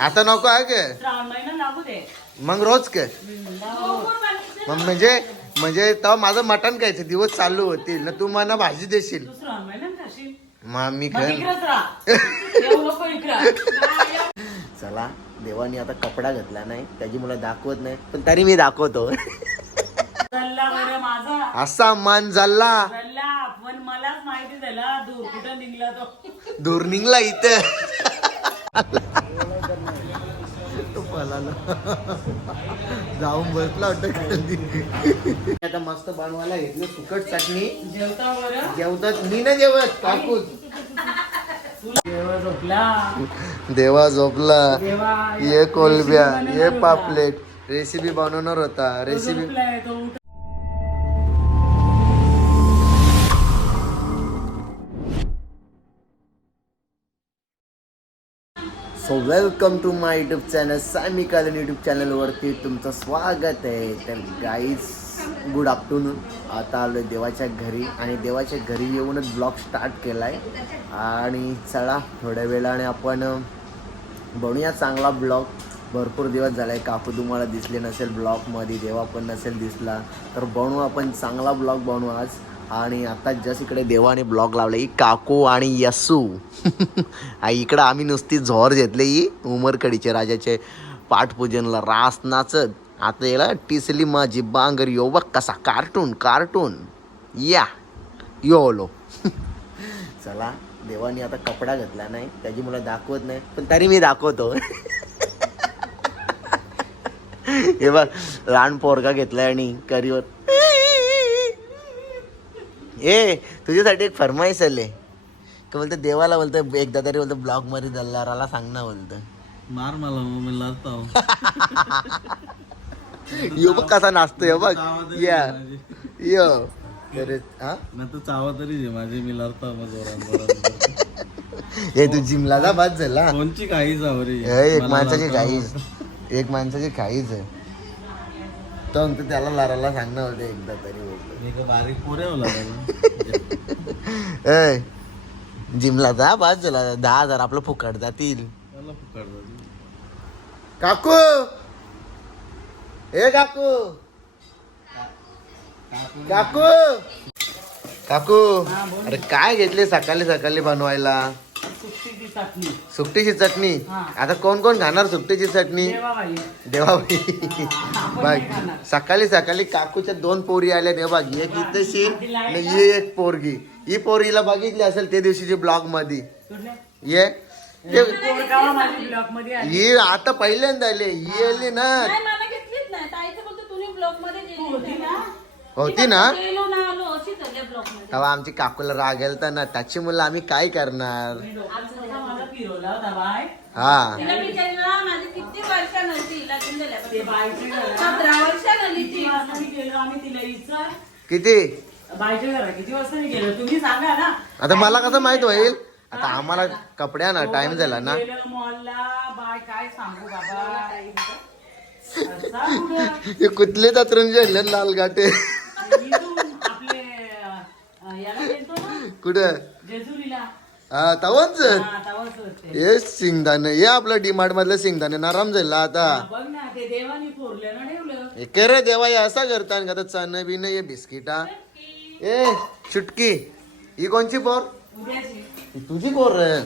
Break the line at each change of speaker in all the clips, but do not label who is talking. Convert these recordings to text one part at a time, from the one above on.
आता नको आहे के. मग रोज के.
रोज.
मग म्हणजे म्हणजे तेव्हा माझं मटण खायचं दिवस चालू होतील. ना तू मला भाजी देशील. मग मी चला देवानी आता कपडा घेतला नाही त्याची मला दाखवत नाही पण तरी मी दाखवतो. असा मान झाला
दूर निघला
इथं. पळाला. जाऊन बसला वाटतं खाली. आता मस्त बनवायला घेतलं सुकट चटणी. जेवतात मी ना जेवत काकूच.
देवा झोपला.
देवा झोपला.
देवा
ये कोलब्या ये. पापलेट. रेसिपी बनवणार होता.
तो
recipe so welcome to my YouTube channel Sami कालन यूट्यूब चॅनलवरती तुमचं स्वागत आहे. तर गाईज गुड आफ्टरनून आता आलो देवाच्या घरी आणि देवाच्या घरी येऊनच ब्लॉग स्टार्ट केला आहे आणि चला थोड्या वेळाने आपण बनूया चांगला ब्लॉग भरपूर दिवस झाला आहे काकू तुम्हाला दिसले नसेल ब्लॉगमध्ये देवा पण नसेल दिसला. तर बनवू आपण चांगला ब्लॉग बनवू आज. आणि आता जस इकडे देवाने ब्लॉग लावले. ही काकू आणि यसू. इकडं आम्ही नुसती झोर घेतले ही उमरकडीचे राजाचे पाठपूजनला. रास नाचत. आता याला टिसली माझी बांगर. यो बघ कसा कार्टून कार्टून या. योलो चला देवानी आता कपडा घेतला नाही. त्याची मला दाखवत नाही. पण तरी मी दाखवतो. हे बघ लहान पोरगा घेतलाय आणि करीवर. ए तुझ्यासाठी एक फरमाईश आले. का बोलतो देवाला बोलतो एकदा तरी बोलतो ब्लॉगमध्ये दल्लाराला सांग ना बोलतो.
मार मला मग मी लाजतो
यो बघ कसा नाचतो यो बघ. या.
माझी.
यो. हा?
नाही तर चावा तरी दे माझी मी लाजतो मग जोरात.
हे तू जिमला जा बाद झाला.
कोणची काही जाव रे
हे एक माणसाची. काहीच एक माणसाची काहीच आहे. तो म्हणतो त्याला लाराला सांगणं होतं एकदा तरी बोलतो
बारीक पोरे
ए जिमला जा बाद झाला दहा हजार आपलं फुकट जातील. काकू! ए काकू? काकू! काकू! अरे काय घेतले सकाळी सकाळी बनवायला?
सुट्टीची चटणी.
सुकटीची चटणी?
हा.
आता कोण कोण खाणार सुकटीची चटणी?
देवाबाई.
देवाबाई.
खाणार.
सकाळी सकाळी काकूच्या दोन पोरी आल्या देव बघ एक इथे शीन आणि ही एक पोरगी. ही पोरीला बघितली असेल त्या दिवशीची
ब्लॉगमध्ये?
ये. ते-
पोरगाव माझी ब्लॉकमध्ये आली.
ही आता पहिल्यांदा आली. ही आली ना.
नाही मला घेतलीच नाही. ताईचं बोलतो तुम्ही ब्लॉकमध्ये
तू होती ना.
होती ना?
गेलो ना आलो अशी झाली ब्लॉकमध्ये
तेव्हा आमची काकूला राग येलता ना त्याची मुलं आम्ही काय करणार?
मी डोक्याचा मला फिरवला होता बाय.
हा.
तिला विचारलं माझी किती वर्ष नव्हती लगीन
ते
झाल्यापासून
बायच्या घरात
सतरा वर्ष झाली
किती
ती
वाजता मी गेलो आम्ही तिला विचार
किती?
बायच्या घरात किती वाजता मी गेलो? तुम्ही सांगा ना.
आता मला कसं माहीत होईल? आता आम्हाला कपड्या ना टाइम झाला ना.
गेलो मॉलला. बाय काय सांगू बाबा? असा कुठं?
हे कुठले तत्रून जे लाल गाठे? कुठं?
जेजुरीला.
हा तवाच?
हा, तवाच होते.
हे सिंगदाणे हे आपलं डिमार्ट मधलं सिंगदाणे नरम झाला आता.
बघ ना ते देवानी फोरलं ना ठेवलं.
हे के रे देवा हे असा करता का चण बिन हे बिस्किटा ए चुटकी. ही कोणची पोर? तुझी पोर रे.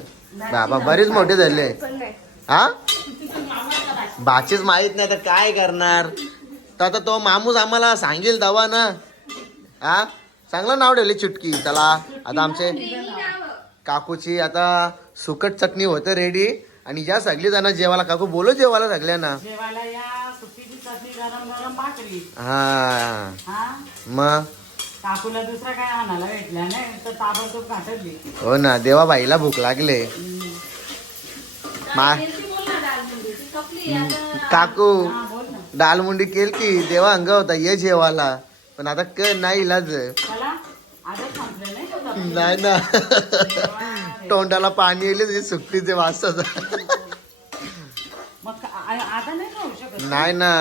बाबा बरीच मोठे झाले. हा? बाचीच माहीत नाही तर काय करणार? तर आता तो मामूस आम्हाला सांगेल दवा ना. हा? चांगलं नाव ठेवले चुटकी त्याला. आता आमचे काकूची आता सुकट चटणी होतं रेडी आणि या सगळी जण जेवायला काकू बोलो जेवायला सगळ्यांना.
जेवायला या सुट्टीची चटणी गरम गरम भाकरी.
हा.
हा?
मग
काकूला दुसरा काय आणायला भेटला नाही तर ताबडतोब घाटली
हो ना देवा बाईला भूक लागले. मा काकू डालमुंडी केल की देवा अंग होता ये जेवाला पण आता क नाही इलाज.
नाही
ना. तोंडाला पाणी येईल तुझी सुट्टीचे
आता नाही खाऊ शकत?
नाही ना.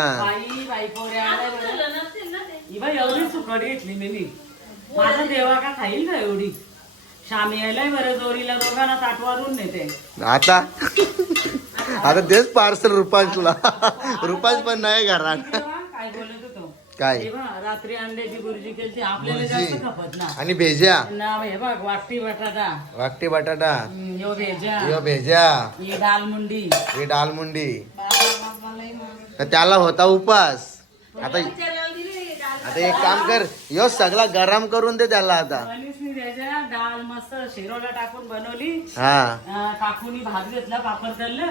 एवढी घेतली मी. माझा देवा का खाईल एवढी? श्यामी बरं जोरीला दोघांना ताटवारून नेते.
आता?
आता
तेच पार्सल रुपांशला. रुपांश पण नाही घरात.
काय बोलत
काय?
हे बघ, रात्री अंड्याची बुर्जी केली आपल्याला
भुर्जी.
जास्त खपत ना.
आणि भेज्या?
हे बघ वाटी बटाटा.
वाकटी बटाटा.
हम्म, यो भेजा
यो भेज्या.
ही दाल मुंडी.
ही डालमुंडी तर त्याला होता उपास आता आता एक काम कर यो सगळा गरम करून दे त्याला आता.
मनीषनी द्यायच्या डाळ मस्त शिरोला टाकून बनवली.
हा.
अं, काकूनी भात घेतला पापड तळलं.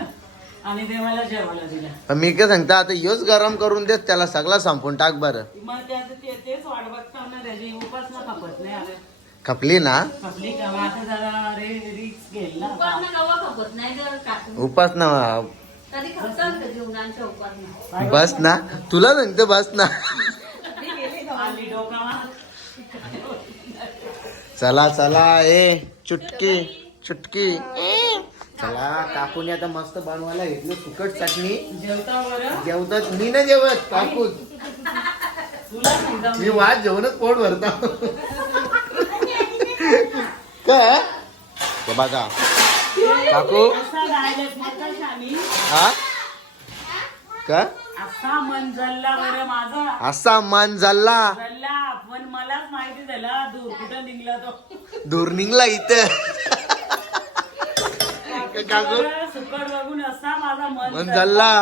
आणि देवाला जेवायला दिला.
मी काय सांगता आता योच गरम करून दे त्याला सगळा संपून टाक बरं.
मग त्याचं ते तेच वाट बघता ना त्याची उपासना खपत नाही आलं.
खपली ना?
खपली का? मग आता जरा रे रिक्स घेईल ना
उपासना कवा खपत नाही तर काकू
उपास ना
कधी खपतात का जीवनांच्या उपासना?
बस ना. तुला सांगतो बस ना.
आली
चला चला ए चुटकी चुटकी. चला काकूने आता मस्त बनवायला घेतलं सुकट चटणी. जेवतात. मी नाही जेवत काकू.
तुला सांगता
मी. वाद जेवणच पोट भरतो. काय? ते बघा. काकू. हा? का
असा मन
झाला
पण मलाच माहिती झाला दूर कुठं निघला तो.
दूर निघला इथं. काकू
बरं, सुकट बघून असा माझा मन
मन झाला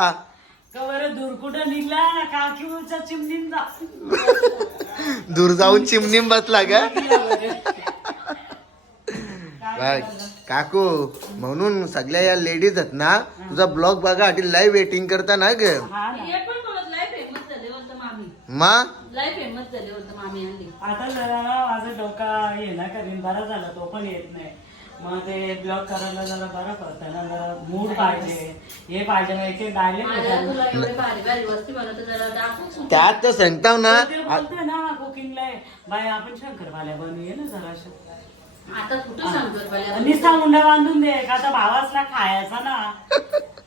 का बरं दूर कुठं निघला? काकीच्या चिमणींचा.
दूर जाऊन चिमणीम बसला का काय काकू म्हणून सगळ्या या लेडीज आहेत ना तुझा ब्लॉग बघा आधी लाईव्ह वेटिंग करता ना ग.
हा ना.
हे पण बोलत लय फेमस झाले होतं मामी.
मा?
लय फेमस झाले होतं मामी हल्ली
आता जरा ना माझं डोका ये ना करीन बरा झाला तो पण येत नाही. मग ते ब्लॉग करायला जरा बरं पडतं ना जरा मूड पाहिजे. हे पाहिजे ना एक
माझ्या
डायलेक्ट
तुला एवढे भारी भारी वस्तू बनवतो जरा दाखव
त्यात तर सांगताव ना
ते बोलते ना कुकिंगला बाय आपण शंकरपाल्या बनवूये ना जराशा
आता कुठं सांगतो
बांधून दे का तर भावासला खायचा ना.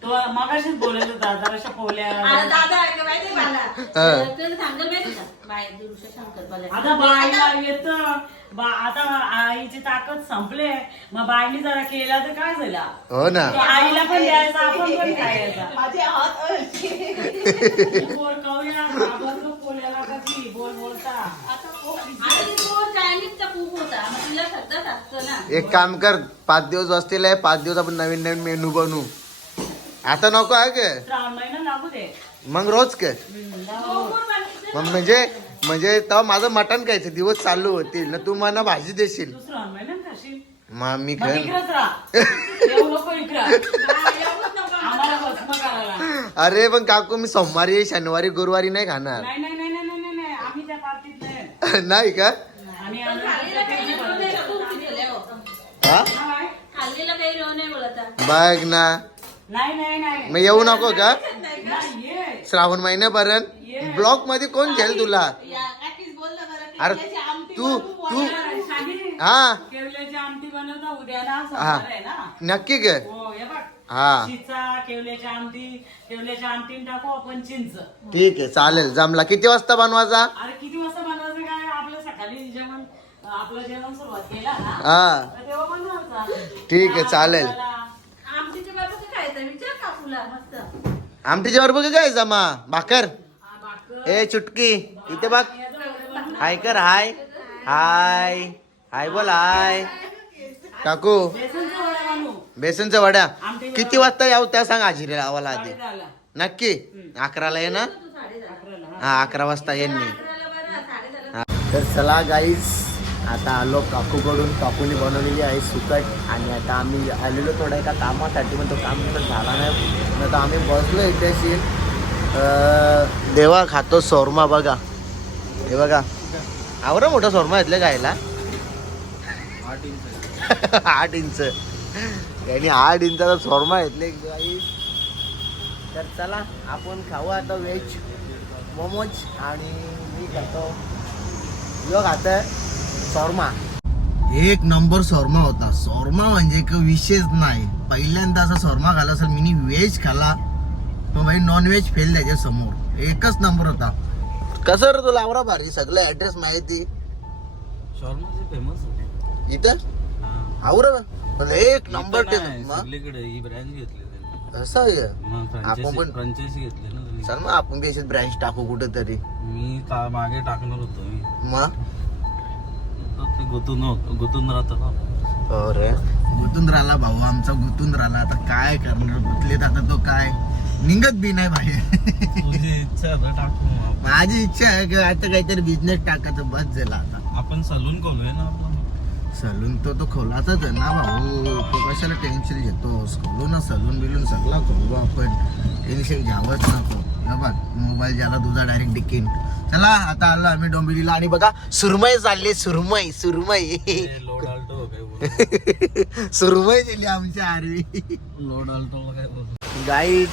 तो मगाशीच बोलत होता जराशा पोल्या
अरे दादा आहे का माहिती मला? त्याला सांगल माहिती का? बाय दुरुष्य शंकर
आता बाईला येत. बा आता आईची ताकद संपले. मग बाईने जरा केला तर काय झाला?
हो ना.
तो आईला पण द्यायचा आपण पण खायचा. बोल करूया आपण तो पोल्याला कशी बोल बोलता
आता ती चायनीजचा खूप होता. मग तिला सध्याच असतं ना.
एक काम कर पाच दिवस असतील आहे पाच दिवस आपण नवीन नवीन मेनू बनवू. आता नको आहे ग
श्रावण महिना लागू दे.
मग रोज कर मग म्हणजे म्हणजे तेव्हा माझं मटण खायचं दिवस चालू होतील. ना तू मला भाजी देशील.
महिना खाशील?
मग मी
मग
खाईन
इकडेच राहा. येऊ नको इकडं. आम्हाला भस्म करायला.
अरे पण काकू मी सोमवारी शनिवारी गुरुवारी नाही खाणार.
नाही नाही नाही नाही नाही नाही. आम्ही त्या पार्टीत नाही.
नाही का?
पिकले हो.
बघ ना.
नाही नाही नाही.
मग येऊ नको का? श्रावण महिन्यापर्यंत ब्लॉकमध्ये कोण घेल तुला? अरे तू तू हा. हा.
सोमवार आहे ना.
नक्की ग.
हो हे बघ.
हा.
चिचा केवल्याची आमटी केवल्याच्या आमटीन टाकू आपण चिंच.
ठीक आहे चालेल. जमला. किती वाजता बनवायचा?
अरे किती वाजता आपलं सकाळी जेवण आपलं जेवण सुरुवात केला ना
हा.
तर तेव्हा बनवायचा
ठीक आहे चालेल.
आमटीच्या बाबा खायचा विचार काकूला मस्त.
आमटीच्या बरोबर काय जमा भाकर?
हा, भाकर.
ए चुटकी इथे बघ. हाय कर हाय. हाय. हाय बोल हाय. काकू.
बेसनचा वडा बनवू
वड्या किती वाजता यावं त्या सांग आजी लावायला आधी. नक्की. अकराला ये ना?
अकराला
हा अकरा वाजता येईन मी. तर चला गाईज आता आलो काकूकडून. काकूने बनवलेली आहे सुकट आणि आता आम्ही आलेलो थोडा एका कामासाठी पण तो काम तर झाला नाही. आता आम्ही बसलो इथेशी. देवा खातो शोरमा बघा. हे बघा. आवरा मोठा शोरमा घेतलं गायला.
आठ इंच.
आठ इंच. यांनी आठ इंचाचा शोरमा घेतले गाई तर चला आपण खाऊ आता व्हेज मोमोज आणि मी खातो. यो खात शोरमा. एक नंबर शोरमा होता. शोरमा म्हणजे का विशेष नाही. पहिल्यांदा असा शोरमा खाला असेल मी व्हेज खाला मग भाई नॉन व्हेज फेल त्याच्यासमोर. एकच नंबर होता. कसं रे तुला आवरा भारी? सगळं ऍड्रेस माहिती.
फेमस होते.
इथं. आवरा एक नंबर
सगळीकडे ही ब्रँच घेतली
असं आहे. आपण पण-
फ्रँचायसी फ्रँचायसी घेतली ना
चल मग आपण बी अशीच ब्रँच टाकू कुठं तरी
मी मागे टाकणार होतो मी?
मग
तर ते गुतून गुतून राहतं ना.
अरे. गुतून राहिला भाऊ आमचा गुतून राहिला. आता काय करणार? गुतलेत आता तो काय? निघत बी नाही बाहेर.
आपण.
माझी इच्छा आहे की आता काहीतरी बिझनेस टाकायचं बस झाला आता.
आपण सलून खोलूया ना.
सलून तो तो खोलाचाच आहे ना भाऊ. तो कशाला टेन्शन घेतो खोलू ना सलून बिलून सगळा खोलू आपण. टेन्शन घ्यावंच नको. हे बघ मोबाईल ज्याला तुझा डायरेक्ट डिकीन चला आता आलो आम्ही डोंबिवलीला आणि बघा सुरमई चालली
काय बोल
सुरमई दिली आमच्या आरवी. गाईच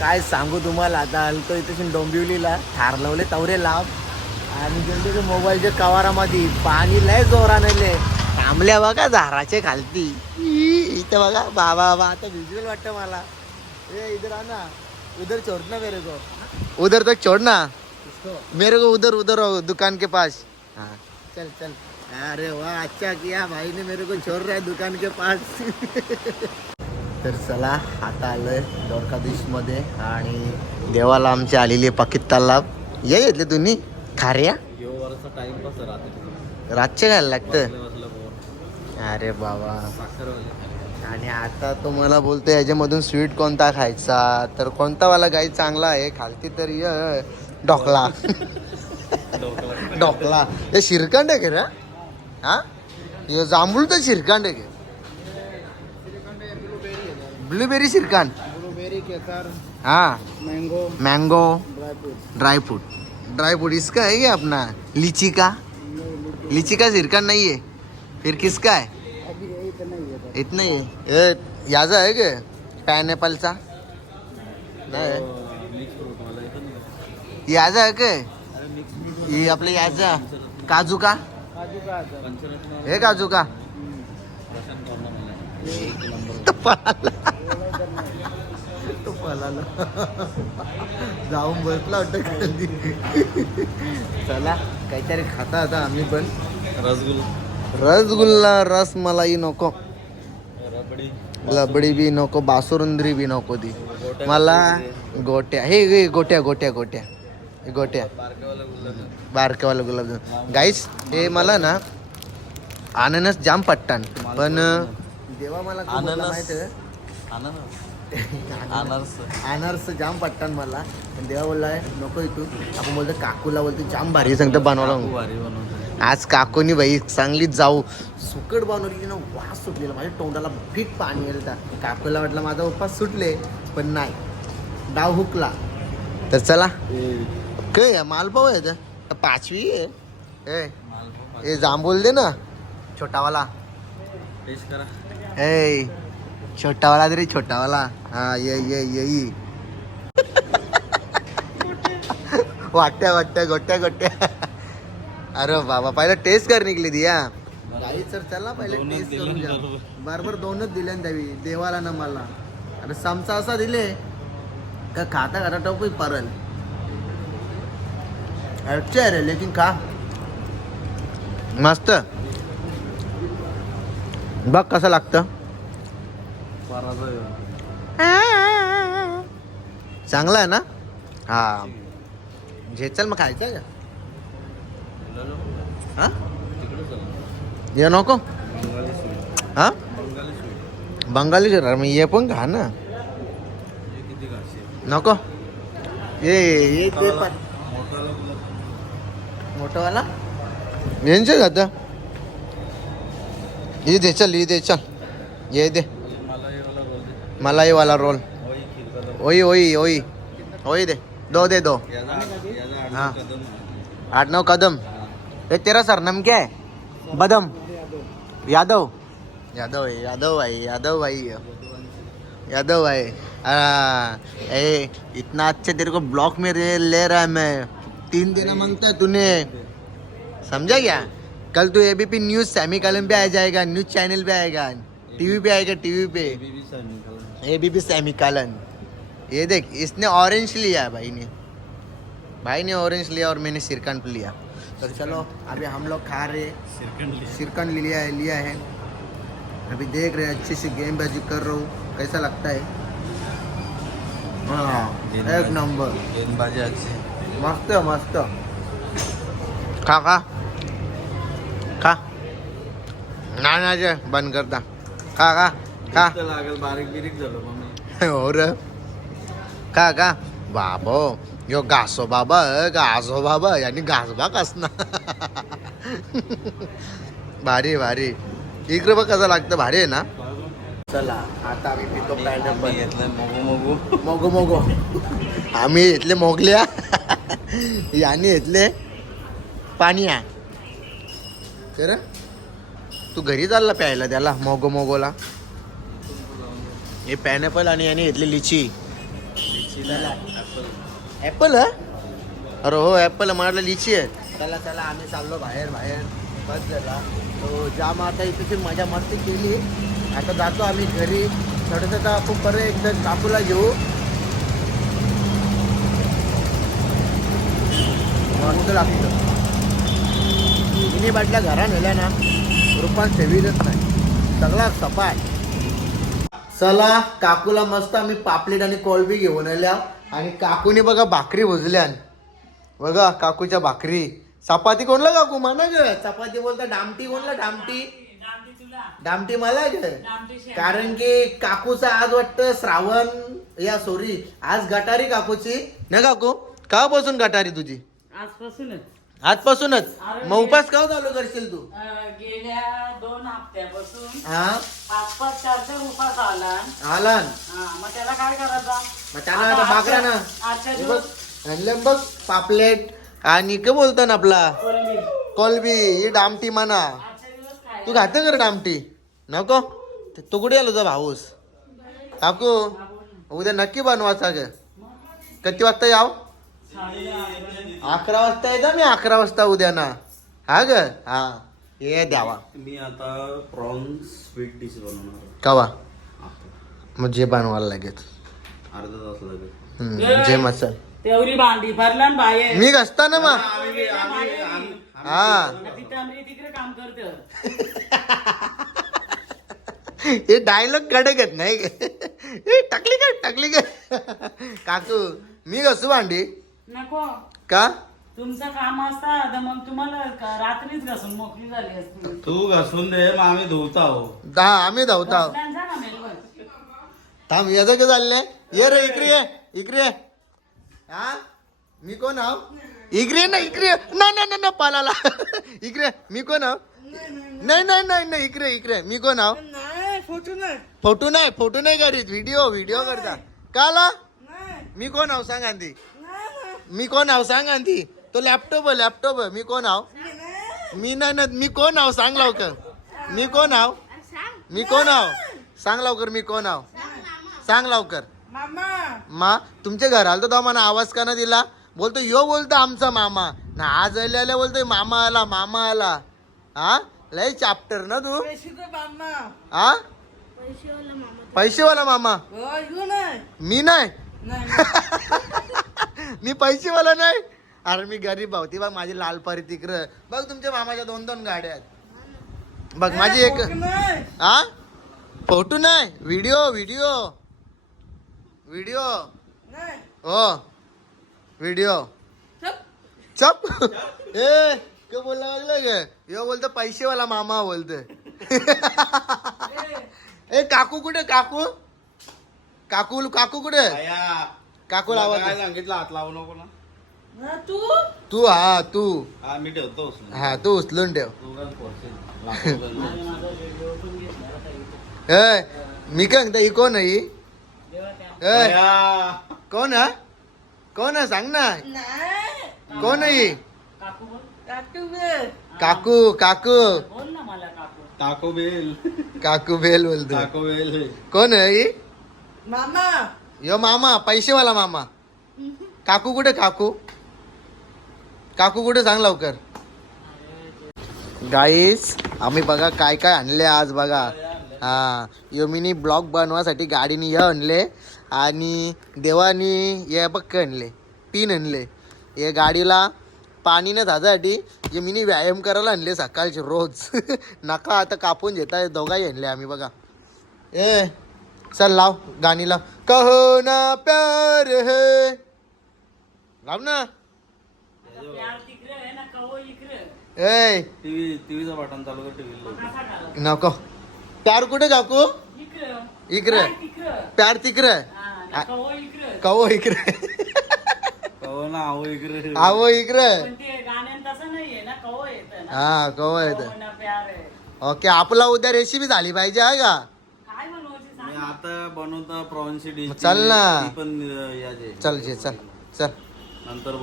काय सांगू तुम्हाला आता आलतो इथे डोंबिवलीला. ठार लावले तवरे लाभ आणि गेले ते मोबाईलच्या कवारामध्ये. पाणी लय जोराने लय थांबल्या बघा झाराचे खालती. इथं बघा बाबा बाबा आता व्हिज्युअल वाटतं मला. ए इधर आ ना उधर छोड़ ना मेरे को। उधर तक छोड़ ना मेरे को उधर उधर हो, दुकान के पास। हाँ। चल चल। अरे वाह अच्छा किया भाई ने मेरे को छोड़ रहा है दुकान के पास। तर चला आता आलोय द्वारकाधीशमध्ये आणि देवाला आमची आलेली आहे पाकिट तलाव ये घेतले तुम्ही खाऱ्या
टाइमपास
रातचे घ्यायला लागतं. अरे बाबा. आणि आता तो मला बोलतो याच्यामधून स्वीट कोणता खायचा? तर कोणता वाला गाई चांगला आहे खालती तर य ढोकला. ढोकला. हे शिरकांड आहे का रे? हा? हे जांभूळ तर शिरकांड आहे ब्लूबेरी शिरकांड
ब्लूबेरी मँगो
हाँ.
मैंगो
मैंगो
ड्राई फ्रूट
इसका है क्या अपना? लीची का? लीची का सिरका नहीं है। फिर किसका है?
अभी यही तो नहीं
इतना ए, याचा आहे का पायनॅपलचा. नाही.
येतं नाही.
याचा आहे काय ही आपलं याचा काजू का?
का
हे काजू का? तो पळाला जाऊन बसला वाटतं कधी चला काहीतरी खाता आता आम्ही पण.
रसगुल्ला.
रसगुल्ला रस मलाई नको. लबडी बी नको बासुरुंदरी बी नको ती. मला गोट्या. हे गोट्या गोट्या गोट्या. गोट्या.
बारकेवाला
गुलाबजाम गाईस हे मला ना अननस जाम पट्टान पण देवा मला
अननस.
माहिती
अनारस
अनारस जाम पट्टान मला. देवा बोललाय नको इथून. आपण बोलतो काकूला बोलतो जाम भारी सांगतो बनवला.
भारी बनवतो
आज काकूनी बाई चांगलीच जाऊ. सुकट बनवली ना वास सुटलेला माझ्या तोंडाला फिट पाणी येत काकूला वाटलं माझा उपास सुटले पण नाही. डाव हुकला. तर चला. काय? मालपाव आहे पाचवी आहे. ए. ए जांभूल दे ना. छोटावाला. ए छोटावाला दे रे छोटावाला. हा ये ये ये ये. वाट्या वाट्या गोट्या गोट्या. अरे बाबा पहिला टेस्ट कर निघली ती हा. गाई सर चला पहिले टेस्ट करून घ्या
बरोबर.
दोनच दिले ना त्यावी देवाला ना मला. अरे समचा असा दिले का खाता खाता टोपी परल. अच्छा रे लेकिन खा. मस्त. बघ कसं लागतं. चांगला आहे ना? हा. घे चल मग खायचं हा? ये नको. हा?
बंगाली
जरा मग ये पण खा ना.
हे
नको. ये ये ते पण. मोठंवाला यांचे ये दे चल ये दे चल. ये दे.
हे रोल
मलाई वाला रोल.
ओई
ओई ओई ओई दे. दो दे दो. हाँ. आठ नौ कदम. ये तेरा सरनाम क्या है? बदम। यादव। यादव है यादव भाई यादव भाई यादव भाई। आ, ए इतना अच्छा तेरे को ब्लॉक में रे- ले रहा है मैं। तीन दिन माँगता है तूने। समझा क्या? कल तू एबीपी न्यूज़ सैमी कलम पे आ जाएगा न्यूज़ चैनल पे आएगा टीवी पे आएगा टीवी पे। एबीपी सैमी कलन ये देख इसने ऑरेंज लिया है भाई ने। भाई ने ऑरेंज लिया और मैंने सिरकंड लिया। तो चलो अभी हम लोग खा रहे
सिरकंड
सिरकंड लिया। है लिया है। अभी देख रहे हैं अच्छे से गेम बाजी कर रहा हूँ। कैसा लगता है? हा एक नंबर।
आजची
मस्त मस्त। खा खा। खा। नाही नाही जे, बंद करता खा खा खा।
लागेल बारीक बिरीक झालं मम्मी।
हो रे का का बाबो। यो घासो बाबा घासो बाबा यांनी घासबा कसना. भारी भारी. इकडे बघ कसं लागतं भारी आहे ना? चला आता आम्ही पितो
घेतलंय मोगो मोगो.
मोगो मोगो. आम्ही घेतले मोगल्या. यांनी घेतले पानिया. तर तू घरी चालला प्यायला त्याला मोगो मोगोला? हे पॅनॅपल आणि याने घेतली लिची. ॲपल हा eh? अरे हो ॲपल म्हटलं लिची आहे चला चला आम्ही चाललो बाहेर बाहेर. बस झाला तो जाम आता इथे मजा मस्ती केली. आता जातो आम्ही घरी. थोडंसं तर आपण बरं एकदा काकूला घेऊ. लागतं तिन्ही बाटल्या घरा नेल्या ना रुपान ठेवीलच नाही. सगळा सपाट. चला काकूला मस्त आम्ही पापलेट आणि कोळबी घेऊन आल्या. आणि काकूने बघा भाकरी भुजल्यान. बघा काकूच्या भाकरी. चपाती कोणला काकू? म्हणा ग चपाती बोलता डामटी कोणला? डामटी. डामटी मला ग कारण की काकूचा आज वाटतं श्रावण या सॉरी. आज गटारी काकूची. ना काकू? कापासून गटारी तुझी?
आजपासूनच.
आजपासूनच. मग उपास का चालू करशील तू?
गेल्या दोन हप्त्यापासून
हा?
पाच पाच चार चार उपास आला
आला
हा मग त्याला काय करायचा?
मग त्याला आता भाकरा ना.
आजच्या
हे बघ
दिवस
आणलं बघ पापलेट आणि काय बोलतो ना आपला?
कोलंबी.
कोलबी ही डामटी म्हणा.
आजच्या दिवस खायला
तू खाते कर डामटी? नको. ते तू कुठे आलो तुझा भाऊस. काकू उद्या नक्की बनवायचा ग किती वाजता याव?
साडेदहा
अकरा वाजता येतं मी अकरा वाजता उद्या ना. हा ग? हा. ये द्यावा.
मी आता प्रॉन्स स्वीट डिश बनवणार.
कवा? मग जे बनवायला लागेल.
अर्धा तास लागेल.
हम्म, जे मसाल.
तेवढी भांडी भरला ना बाहेर
मी असता ना मग. हा.
तिथे आम्ही तिकडे काम करतो.
हे डायलॉगकडे घेत नाही. का? ए, टाकली काय टाकली काय काकू मी कसू भांडी?
नको.
का?
तुमचं काम असता तर मग तुम्हाला का- रात्रीच घासून मोकळी झाली असती?
तू घासून दे मग आम्ही धुवता हो.
दहा आम्ही धावता
घासल्यांचा ना मेलवर.
थांब याचं काय चाललंय ये रे इकडे ये इकडे ये. हा? मी कोण आहो? इकडे ये ना इकडे ये. नाही नाही नाही, नाही पालाला. इकडे ये. मी कोण आहो? नाही नाही नाही नाही इकडे इकडे मी कोण आहो? फोटो नाही. फोटो नाही करीत व्हिडिओ व्हिडिओ करता. काला? मी कोण आहो? सांग आधी. मी कोण आहो? सांग आधी. तो लॅपटॉप आहे लॅपटॉप आहे. मी कोण आहो? मी नाही ना मी कोण आहो? सांग लवकर. मी कोण आहो? मी कोण आहो? सांग लवकर मी कोण आहो? सांग लवकर. मा तुमच्या घर आलतो तेव्हा मला आवाज का ना दिला? बोलतो यो बोलतो आमचा मामा. ना आज आल्या बोलतोय मामा आला मामा आला. हा लय चाप्टर ना तू? हा पैसेवाला मामा. मी नाही. मी पैसेवाला नाही. अरे मी गरीब भाऊ ती बघ माझी लाल परी तिकडं. बघ तुमच्या मामाच्या दोन दोन गाड्या आहेत. बघ माझी एक हा फोटो नाही. Video video. व्हिडिओ. हो. व्हिडिओ. चप. ए काय बोलला लागलं गे? यो बोलतो पैसेवाला मामा बोलतो ए काकू कुठे काकू? काकू काकू कुठे?
आया,
काकू
काय सांगितलं हात लावू नको ना.
तू? हा तू.
हा मी ठेवतो उचलून.
हा तू उचलून ठेव.
तू काय? लाकूड उचलून.
ए मी काय म्हणतो ही कोण आहे ही? ए कोण हा? कोण आहे? सांग ना. कोण आहे ही?
काकू बोल.
काकू काकू
बोल ना मला काकू.
Taco Bell.
काकू बेल बोलतो
टाको बेल.
कोण आहे ही? यो मामा पैसेवाला मामा. काकू कुठे काकू? काकू कुठे सांग लवकर. गाईस आम्ही बघा काय काय आणले आज बघा. हा योमिनी ब्लॉक बनवासाठी गाडीने हे आणले आणि देवानी हे पक्क आणले. तीन आणले. हे गाडीला पाणी न जाण्यासाठी हे मिनी व्यायाम करायला आणले सकाळचे रोज. नका आता कापून घेताय दोघाही आणले आम्ही बघा. ए चल लाव गाणी लाव कहो ना प्यार है. लाव ना. ए
टीव्ही टीव्हीचा बटन चालू कर टीव्ही?
नको. प्यार कुठे काकू?
इकडं.
प्यार तिकडे.
हा, ना कवो इकडं.
इकडे.
कहो ना आहो इकडे.
आवो इकडे.
कवो येतं ना.
हा कहो येत.
कवो आहे
ओके आपला उद्या रेसिपी झाली पाहिजे आहे का?
आता बनवता प्रॉन्सची डिश
चल ना.
पण अं, याचे
चल जे चल चल
नंतर.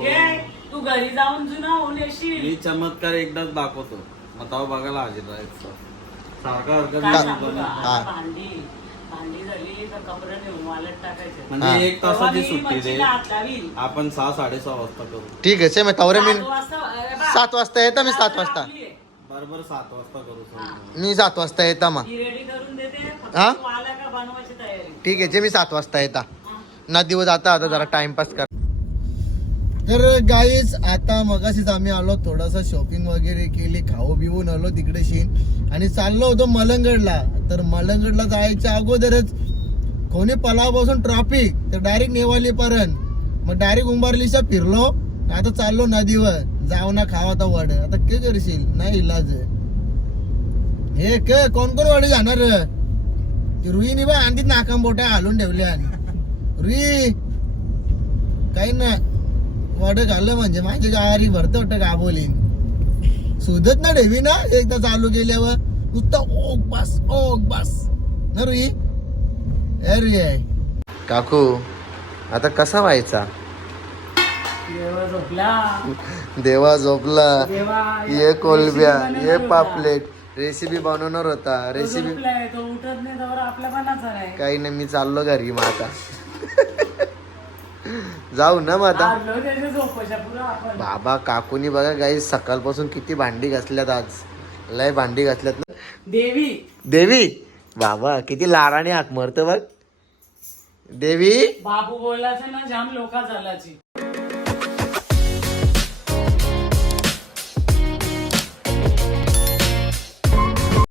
तू घरी जाऊन जुना होऊन येशील
मी चमत्कार एकदाच दाखवतो मग तेव्हा बघायला हजर राहायचं सारखा हरकत
काय
नाही
सांगू का?
बनवतो.
हा.
आता भांडी भांडी झाली तर कपडे नेऊन वालत टाकायचे
हा.
म्हणजे एक
तेव्हा
तासाची
मी
सुट्टी दे
मच्छीला हात लावीन.
आपण सहा साडेसहा वाजता करू
ठीक आहे से तवरे मी
सात वाजता अरे बा,
सात वाजता येतं मी सात वाजता
आपली आहे.
बरोबर सात वाजता करू.
मी सात वाजता येता मग.
ती रेडी करून देते फक्त
हा?
तू आला का बनवायची तयारी?
ठीक आहे जे मी सात वाजता येता. नदीवर जाता आता जरा टाइमपास कर. तर गाईज आता मगाशीच आम्ही आलो थोडासा शॉपिंग वगैरे केली खाऊ बिवून आलो तिकडे शीन आणि चाललो होतो मलंगडला. तर मलंगडला जायच्या अगोदरच कोणी पलावापासून ट्रॉफिक तर डायरेक्ट नेवाली पर्यंत मग डायरेक्ट उंबारलीचा फिरलो. आता चाललो नदीवर. जाऊ ना खावा आता वड. आता के करशील? नाही इलाज हे के कोण कोण वाडी जाणार? ती रुईनी बा आणखी नाकाम बोट्या हालून ठेवल्या रुई काही ना वड घाललं म्हणजे माझी गावारी भरतं वाटतं गाबोलीन सुधत ना ठेवी ना एकदा चालू केल्यावर. नुसतं ओक बस ओक बस. ना रुई? अरे काकू आता कसा व्हायचा?
देवा झोपला.
देवा झोपला.
देवा
ये कोलब्या ये. पापलेट. रेसिपी बनवणार होता. रेसिपी काही नाही मी चाललो घरी मग आता. जाऊ ना मग आता. बाबा काकूनी बघा काही सकाळपासून किती भांडी घासल्यात आज. लय भांडी घासल्यात ना.
देवी.
देवी! बाबा किती लाडाने हाक मरत बघ. देवी!
बाबू बोलायचं ना जाम लोका झालाची